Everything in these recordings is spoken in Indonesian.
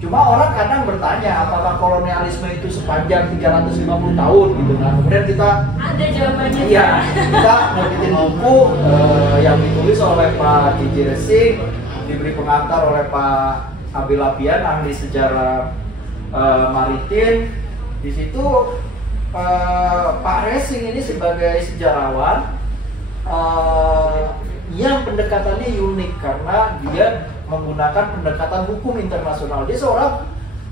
Cuma orang kadang bertanya apakah kolonialisme itu sepanjang 350 tahun gitu kan. Kemudian kita ada jawabannya. Iya, kita nerbitin buku yang ditulis oleh Pak J.J. Racing, diberi pengantar oleh Pak Abil Apian, ahli sejarah maritim. Di situ Pak Racing ini sebagai sejarawan yang pendekatannya unik karena dia menggunakan pendekatan hukum internasional. Dia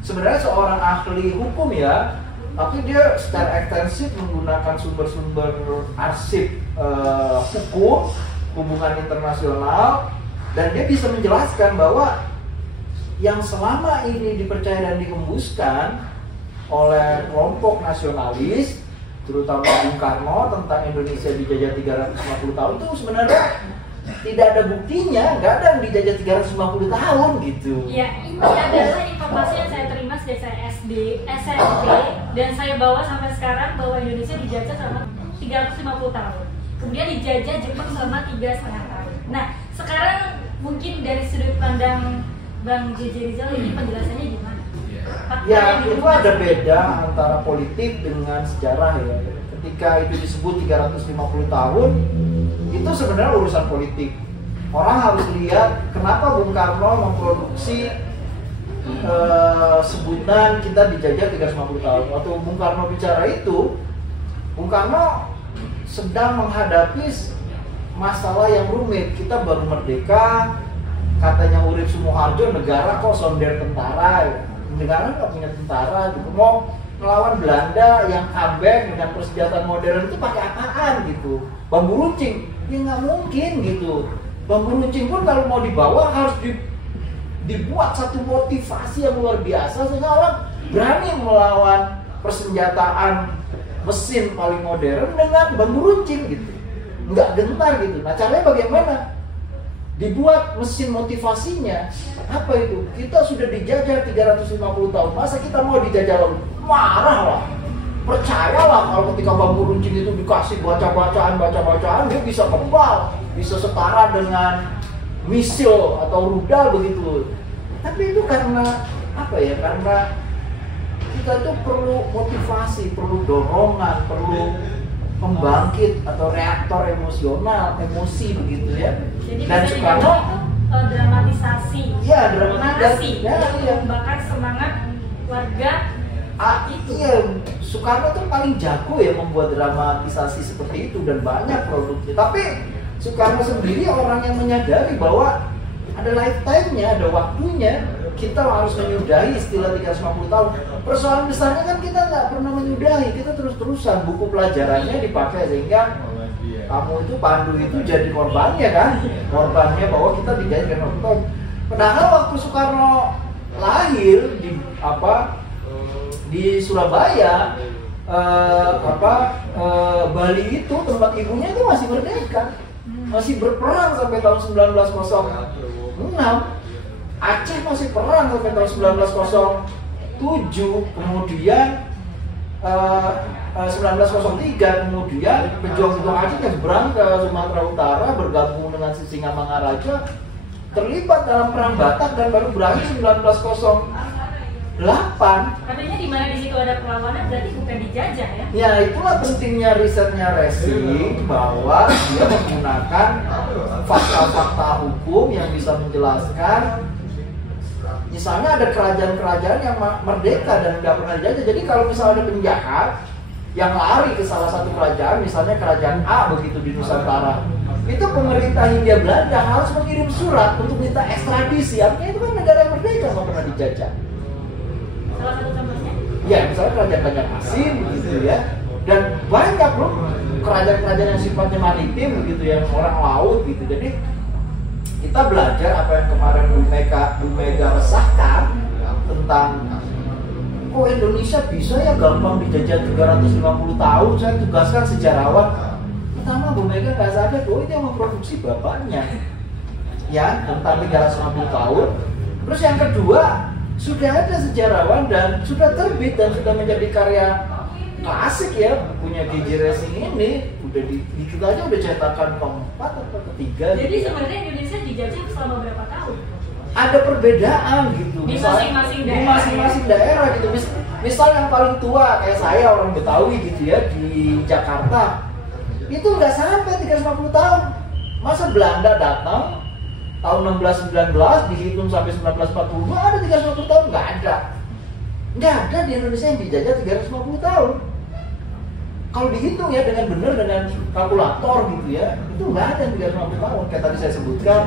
sebenarnya seorang ahli hukum ya, tapi dia secara ekstensif menggunakan sumber-sumber arsip hukum, hubungan internasional, dan dia bisa menjelaskan bahwa yang selama ini dipercaya dan dihembuskan oleh kelompok nasionalis, terutama Bung Karno tentang Indonesia dijajah 350 tahun itu sebenarnya tidak ada buktinya, nggak ada yang dijajah 350 tahun gitu. Ya, ini adalah informasi yang saya terima sejak saya SD, SMP, dan saya bawa sampai sekarang bahwa Indonesia dijajah selama 350 tahun. Kemudian dijajah Jepang selama 3,5 tahun. Nah, sekarang mungkin dari sudut pandang Bang J.J. Rizal ini penjelasannya gimana? Ya, itu ada beda antara politik dengan sejarah ya. Ketika itu disebut 350 tahun, itu sebenarnya urusan politik. Orang harus lihat kenapa Bung Karno memproduksi sebutan kita dijajah 350 tahun. Waktu Bung Karno bicara itu, Bung Karno sedang menghadapi masalah yang rumit. Kita baru merdeka, katanya Urip Sumoharjo, negara kok sonder tentara ya. Negara nggak punya tentara gitu. Mau melawan Belanda yang comeback dengan persenjataan modern itu pakai apaan gitu? Bambu runcing? Ya nggak mungkin gitu. Bambu runcing pun kalau mau dibawa harus dibuat satu motivasi yang luar biasa sehingga orang berani melawan persenjataan mesin paling modern dengan bambu runcing gitu. Nggak gentar gitu. Nah caranya bagaimana? Dibuat mesin motivasinya. Apa itu? Kita sudah dijajah 350 tahun. Masa kita mau dijajah lagi? Marah lah. Percayalah kalau ketika bambu runcing itu dikasih baca-bacaan, dia bisa kebal, bisa setara dengan misil atau rudal begitu. Tapi itu karena apa ya? Karena kita itu perlu motivasi, perlu dorongan, perlu pembangkit atau reaktor emosional, emosi begitu ya. Jadi dan Soekarno itu dramatisasi. Iya, dramatisasi. Ya, yang membakar semangat warga. Iya, Soekarno tuh paling jago ya membuat dramatisasi seperti itu dan banyak produknya. Tapi Soekarno sendiri orang yang menyadari bahwa ada lifetime-nya, ada waktunya. Kita harus menyudahi istilah 350 tahun. Persoalan besarnya kan kita nggak pernah menyudahi, kita terus-terusan buku pelajarannya dipakai sehingga kamu itu Pandu itu jadi korbannya kan, korbannya bahwa kita dijajah 350 tahun. Padahal waktu Soekarno lahir di Surabaya, Bali itu tempat ibunya itu masih merdeka, masih berperang sampai tahun 1906. Aceh masih perang sampai tahun 1907, kemudian 1903 kemudian pejuang-pejuang Aceh yang berang ke Sumatera Utara bergabung dengan Sisingamangaraja terlibat dalam perang Batak dan baru berakhir 1908. Katanya di mana di situ ada perlawanan berarti bukan dijajah ya? Ya itulah pentingnya risetnya Racing bahwa dia menggunakan fakta-fakta hukum yang bisa menjelaskan. Misalnya ada kerajaan-kerajaan yang merdeka dan nggak pernah dijajah. Jadi kalau misalnya ada penjahat yang lari ke salah satu kerajaan, misalnya kerajaan A begitu di Nusantara, itu pemerintah Hindia Belanda harus mengirim surat untuk minta ekstradisi. Artinya itu kan negara yang merdeka nggak pernah dijajah. Salah satu contohnya? Ya misalnya kerajaan Banjarmasin gitu ya. Dan banyak loh kerajaan-kerajaan yang sifatnya maritim begitu, yang orang laut gitu. Jadi kita belajar apa yang kemarin Bu Mega resahkan tentang kok Indonesia bisa ya gampang dijajah 350 tahun. Saya tugaskan sejarawan. Pertama Bu Mega nggak sadar bahwa itu yang memproduksi bapaknya ya tentang 350 tahun. Terus yang kedua, sudah ada sejarawan dan sudah terbit dan sudah menjadi karya klasik ya punya J.J. Racing ini. Udah itu aja udah cetakan keempat atau ketiga. Jadi gitu. sebenarnya Indonesia dijajah selama berapa tahun? ada perbedaan gitu. Di Di masing-masing daerah gitu. Misal yang paling tua kayak saya orang Betawi gitu ya di Jakarta, itu nggak sampai 350 tahun. Masa Belanda datang tahun 1619 dihitung sampai 1942 ada 350 tahun? Nggak ada. Nggak ada di Indonesia yang dijajah 350 tahun. Kalau dihitung ya dengan benar dengan kalkulator gitu ya, itu nggak ada 350 tahun. Kayak tadi saya sebutkan,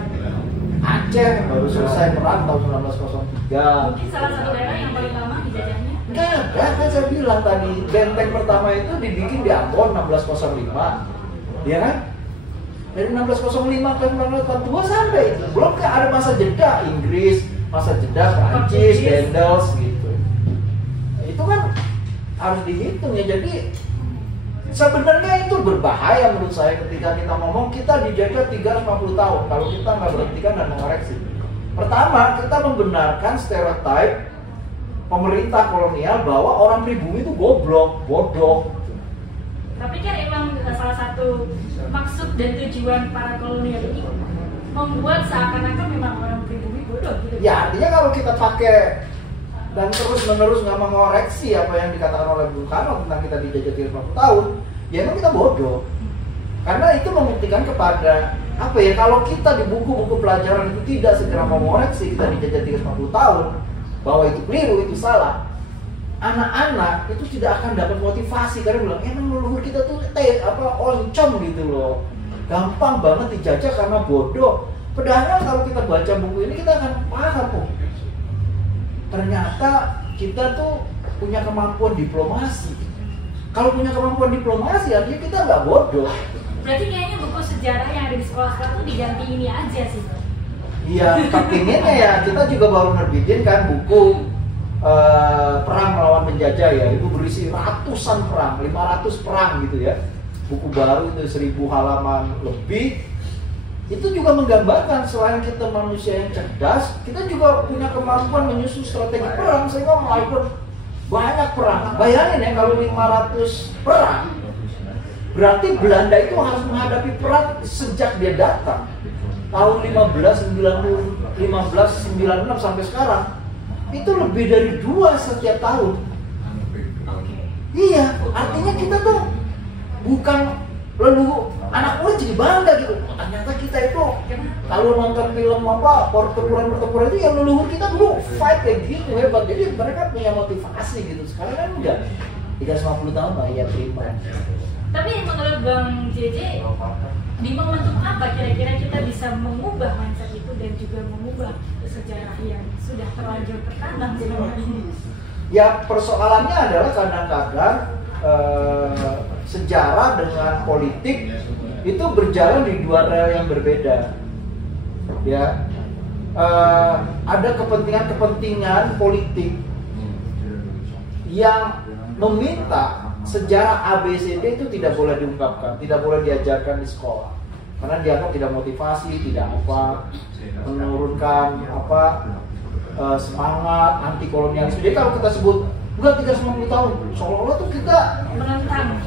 Aceh baru selesai perang tahun 1903. Mungkin salah satu daerah yang paling lama dijajahnya. Nggak ada, kan saya bilang tadi benteng pertama itu dibikin di Ambon 1605, ya kan? Dari 1605 ke 1942 sampai itu. Belum kan ada masa jeda Inggris, masa jeda Prancis, Dendels gitu. Itu kan harus dihitung ya. Jadi sebenarnya itu berbahaya menurut saya ketika kita ngomong kita dijajah 350 tahun kalau kita nggak berhentikan dan mengoreksi. Pertama, kita membenarkan stereotip pemerintah kolonial bahwa orang pribumi itu goblok, bodoh. Tapi kan emang salah satu maksud dan tujuan para kolonial ini membuat seakan-akan memang orang pribumi bodoh gitu. Ya artinya kalau kita pakai dan terus-menerus nggak mengoreksi apa yang dikatakan oleh Bung Karno tentang kita dijajah 350 tahun, ya emang kita bodoh. Karena itu membuktikan kepada apa ya, kalau kita di buku-buku pelajaran itu tidak segera mengoreksi kita dijajah 350 tahun, bahwa itu keliru, itu salah, anak-anak itu tidak akan dapat motivasi karena bilang emang leluhur kita tuh oncom gitu loh, gampang banget dijajah karena bodoh. Padahal kalau kita baca buku ini kita akan paham kok. Ternyata kita tuh punya kemampuan diplomasi. Kalau punya kemampuan diplomasi artinya kita nggak bodoh. Berarti kayaknya buku sejarah yang ada di sekolah-sekolah tuh diganti ini aja sih, Bang. Iya, kepinginnya ya kita juga baru nerbitin kan buku perang melawan penjajah ya. Itu berisi ratusan perang, 500 perang gitu ya. Buku baru itu 1000 halaman lebih. Itu juga menggambarkan selain kita manusia yang cerdas, kita juga punya kemampuan menyusun strategi perang sehingga melakukan banyak perang. Bayangin ya kalau 500 perang, berarti Belanda itu harus menghadapi perang sejak dia datang tahun 1596 sampai sekarang. Itu lebih dari 2 setiap tahun. Iya, artinya kita tuh bukan leluhur. Anak muda jadi bangga gitu. Ternyata kita itu kalau nonton film pertempuran itu yang leluhur kita dulu fight kayak gitu hebat. Jadi mereka punya motivasi gitu. Sekarang kan enggak. 350 tahun lah ya terima. Tapi menurut Bang JJ, di momentum apa kira-kira kita bisa mengubah mindset itu dan juga mengubah sejarah yang sudah terlanjur tertanam selama ini? Ya persoalannya adalah kadang-kadang sejarah dengan politik itu berjalan di 2 rel yang berbeda. Ya, ada kepentingan politik yang meminta sejarah ABCD itu tidak boleh diungkapkan, tidak boleh diajarkan di sekolah, karena dianggap tidak motivasi, tidak menurunkan semangat anti kolonialisme. Jadi kalau kita sebut enggak 350 tahun, seolah-olah tuh kita menentang.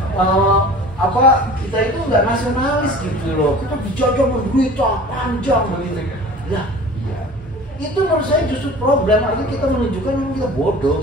Kita itu nggak nasionalis gitu loh, kita dijajah menderita panjang begitu. Nah, itu menurut saya justru problem, artinya kita menunjukkan bahwa kita bodoh.